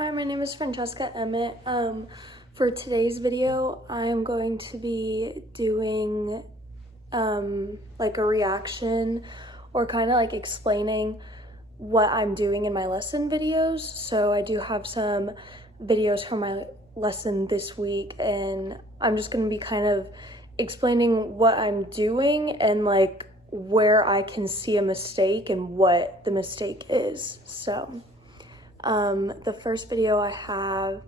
Hi, my name is Francesca Emmett. For today's video, I'm going to be doing like a reaction or kind of like explaining what I'm doing in my lesson videos. So I do have some videos for my lesson this week, and I'm just going to be kind of explaining what I'm doing and like where I can see a mistake and what the mistake is. So the first video I have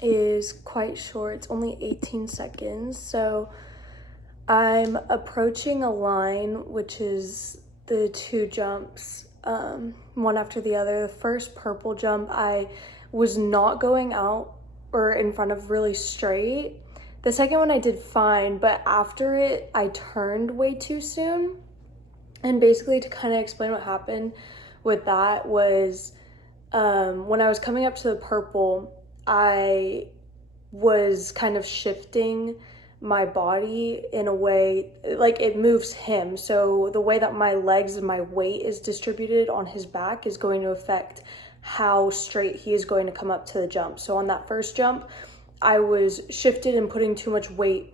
is quite short. It's only 18 seconds. So I'm approaching a line, which is the two jumps, one after the other. The first purple jump, I was not going out or in front of really straight. The second one I did fine, but after it, I turned way too soon. And basically, to kind of explain what happened with that was, when I was coming up to the purple, I was kind of shifting my body in a way, like it moves him. So the way that my legs and my weight is distributed on his back is going to affect how straight he is going to come up to the jump. So on that first jump, I was shifted and putting too much weight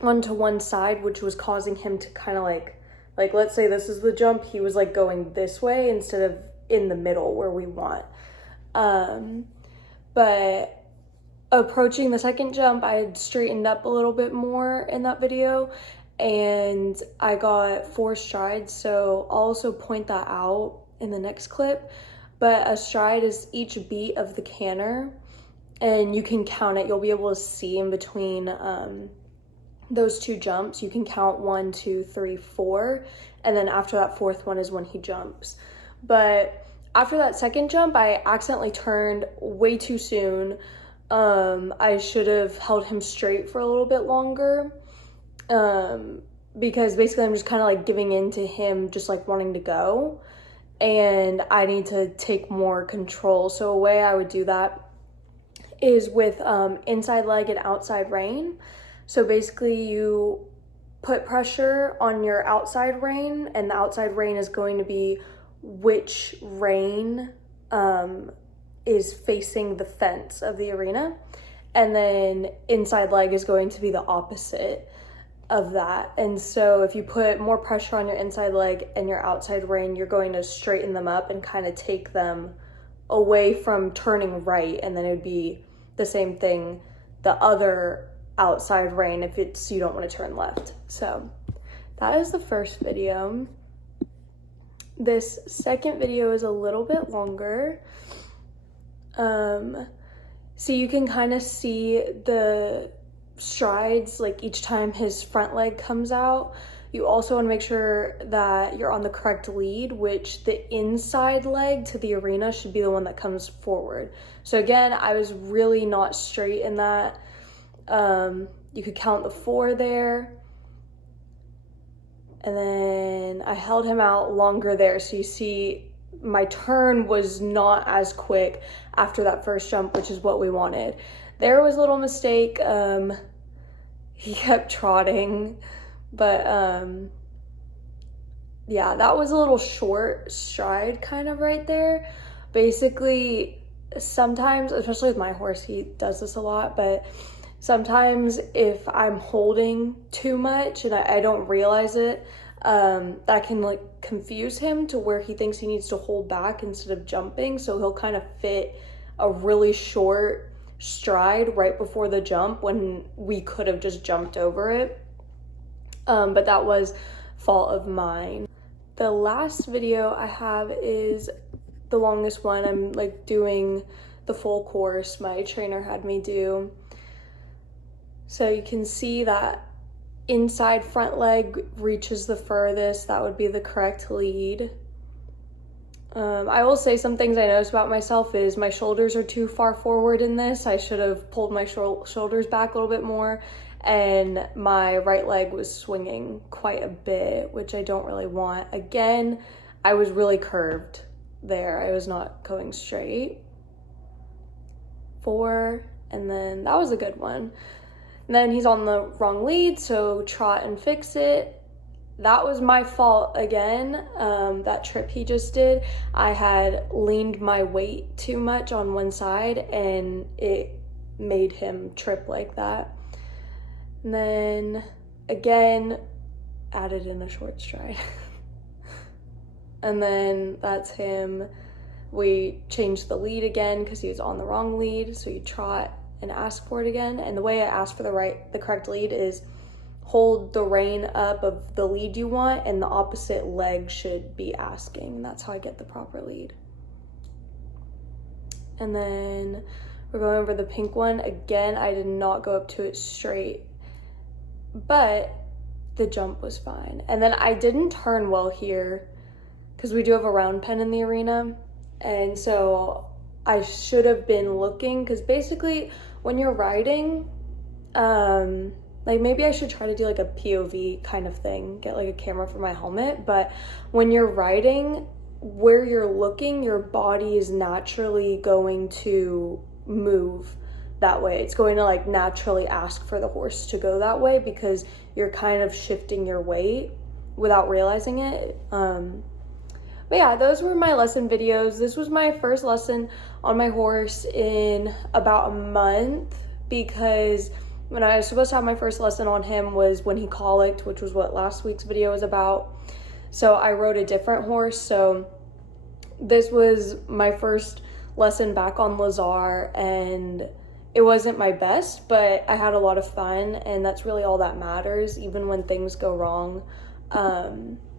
onto one side, which was causing him to kind of like let's say this is the jump, he was like going this way instead of in the middle where we want. But approaching the second jump, I had straightened up a little bit more in that video, and I got 4 strides. So I'll also point that out in the next clip. But a stride is each beat of the canter, and you can count it. You'll be able to see in between those two jumps. You can count 1, 2, 3, 4, and then after that fourth one is when he jumps. But after that second jump, I accidentally turned way too soon. I should have held him straight for a little bit longer, because basically I'm just kind of like giving in to him just like wanting to go, and I need to take more control. So a way I would do that is with inside leg and outside rein. So basically you put pressure on your outside rein, and the outside rein is going to be which rein is facing the fence of the arena, and then inside leg is going to be the opposite of that. And so if you put more pressure on your inside leg and your outside rein, you're going to straighten them up and kind of take them away from turning right, and then it would be the same thing the other outside rein if it's you don't want to turn left. So that is the first video. This second video is a little bit longer. So you can kind of see the strides like each time his front leg comes out. You also want to make sure that you're on the correct lead, which the inside leg to the arena should be the one that comes forward. So again, I was really not straight in that. You could count the 4 there. And then I held him out longer there. So you see my turn was not as quick after that first jump, which is what we wanted. There was a little mistake. He kept trotting, but yeah, that was a little short stride kind of right there. Basically, sometimes, especially with my horse, he does this a lot, but sometimes if I'm holding too much and I don't realize it, that can like confuse him to where he thinks he needs to hold back instead of jumping. So he'll kind of fit a really short stride right before the jump when we could have just jumped over it. But that was fault of mine. The last video I have is the longest one. I'm like doing the full course my trainer had me do. So you can see that inside front leg reaches the furthest. That would be the correct lead. I will say some things I noticed about myself is my shoulders are too far forward in this. I should have pulled my shoulders back a little bit more, and my right leg was swinging quite a bit, which I don't really want. Again, I was really curved there. I was not going straight. 4, and then that was a good one. And then he's on the wrong lead, so trot and fix it. that was my fault again. That trip he just did, I had leaned my weight too much on one side and it made him trip like that. And then again, added in a short stride. And then that's him. We changed the lead again because he was on the wrong lead. So you trot and ask for it again. And the way I ask for the correct lead is hold the rein up of the lead you want and the opposite leg should be asking. And that's how I get the proper lead. And then we're going over the pink one. Again, I did not go up to it straight, but the jump was fine. And then I didn't turn well here because we do have a round pen in the arena. And so I should have been looking, because basically when you're riding, like maybe I should try to do like a POV kind of thing, get like a camera for my helmet. But when you're riding, where you're looking, your body is naturally going to move that way. It's going to like naturally ask for the horse to go that way because you're kind of shifting your weight without realizing it. But yeah, those were my lesson videos. This was my first lesson on my horse in about a month, because when I was supposed to have my first lesson on him was when he colicked, which was what last week's video was about. So I rode a different horse. So this was my first lesson back on Lazar, and it wasn't my best, but I had a lot of fun, and that's really all that matters. Even when things go wrong,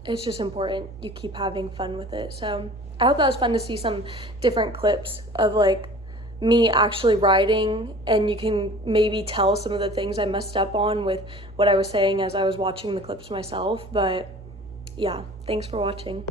it's just important you keep having fun with it. So I hope that was fun to see some different clips of like me actually riding, and you can maybe tell some of the things I messed up on with what I was saying as I was watching the clips myself. But yeah, thanks for watching.